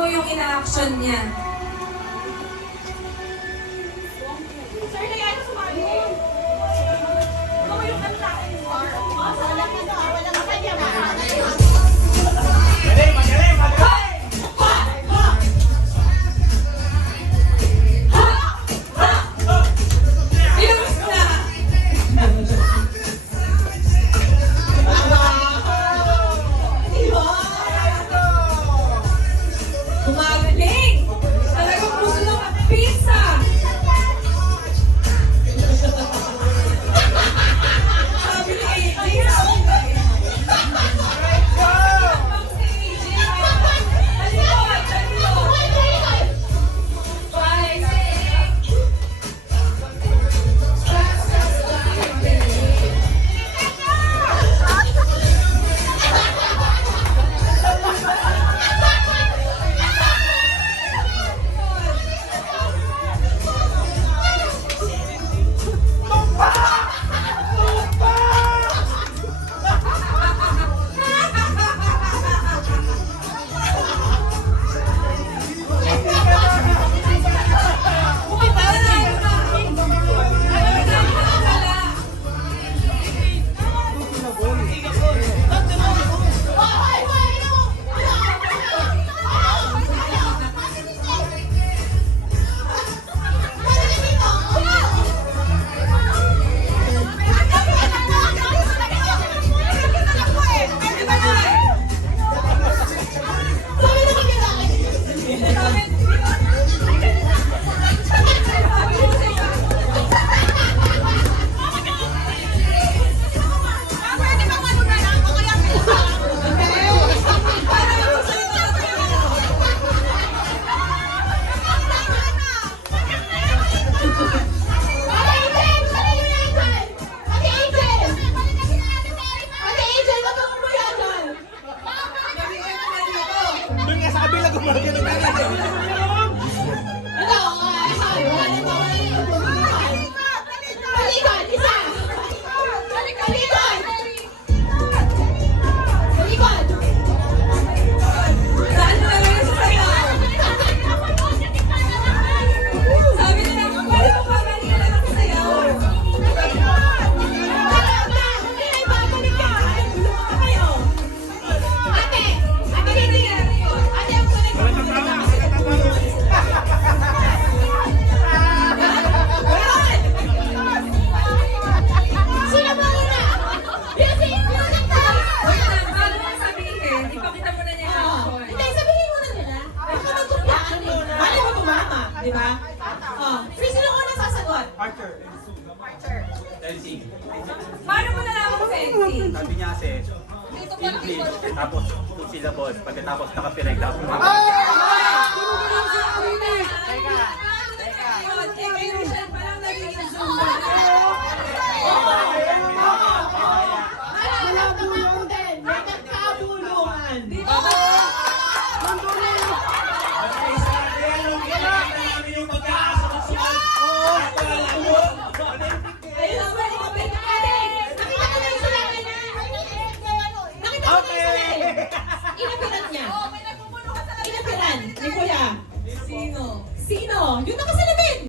mo yung ina-action niya. Sir, nagano sumali? Ano yung kantahin mo? Walang ano, walang kanya. Magaling, magaling, magaling! Views na! Gumagaling! Talagang puso ng pizza! Sabi ni AJ, Doon nga sa kabila gumagano na rin. saan mo talaga sa sayaw? Sabi nila, pwede mo kakain na lang sa sayaw. Wait lang, bago mo sabihin, ipakita mo na niya yung action. Arthur. Elsie. Paano mo nalaman sa NC? Sabi niya kasi, English, tapos two syllables, pagkatapos nakapireg dapat. Ay!